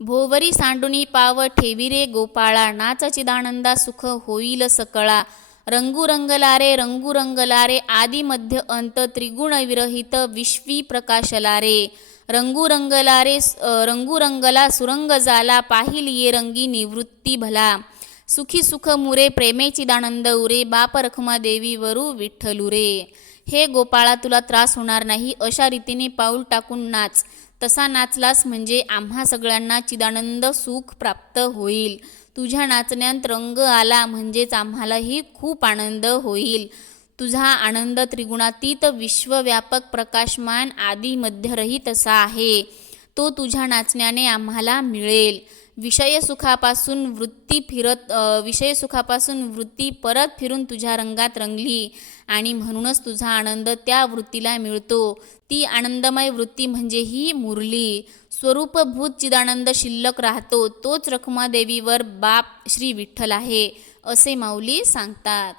भोवरी सांडुनी पाव ठेवी रे गोपाळा नाच चिदानंदा सुख होईल सकळा. रंगू रंगुरंगलारे आदि रंगू आदी मध्य अंत त्रिगुण विरहित विश्वी प्रकाशलारे रंगू रंगला रंगू रंगला सुरंग झाला पाहिल रंगी निवृत्ती भला. सुखी सुख मुरे प्रेमे चिदानंद उरे बाप रखमा देवी वरू विठ्ठल उरे हे गोपाळा तुला त्रास होणार नाही अशा रीतीने पाऊल टाकून नाच. तसा नाचलास म्हणजे आम्हा सगळ्यांना चिदानंद सुख प्राप्त होईल. तुझ्या नाचण्यात रंग आला म्हणजेच आम्हालाही खूप आनंद होईल. तुझा आनंद त्रिगुणातीत विश्वव्यापक प्रकाशमान आदी मध्यरहित असा आहे. तो तुझ्या नाचण्याने आम्हाला मिळेल. विषयसुखापासून वृत्ती फिरत विषयसुखापासून वृत्ती परत फिरून तुझ्या रंगात रंगली आणि म्हणूनच तुझा आनंद त्या वृत्तीला मिळतो. ती आनंदमय वृत्ती म्हणजे ही मुरली. स्वरूपभूत चिदानंद शिल्लक राहतो तोच रखमादेवीवर बाप श्री विठ्ठल आहे असे माऊली सांगतात.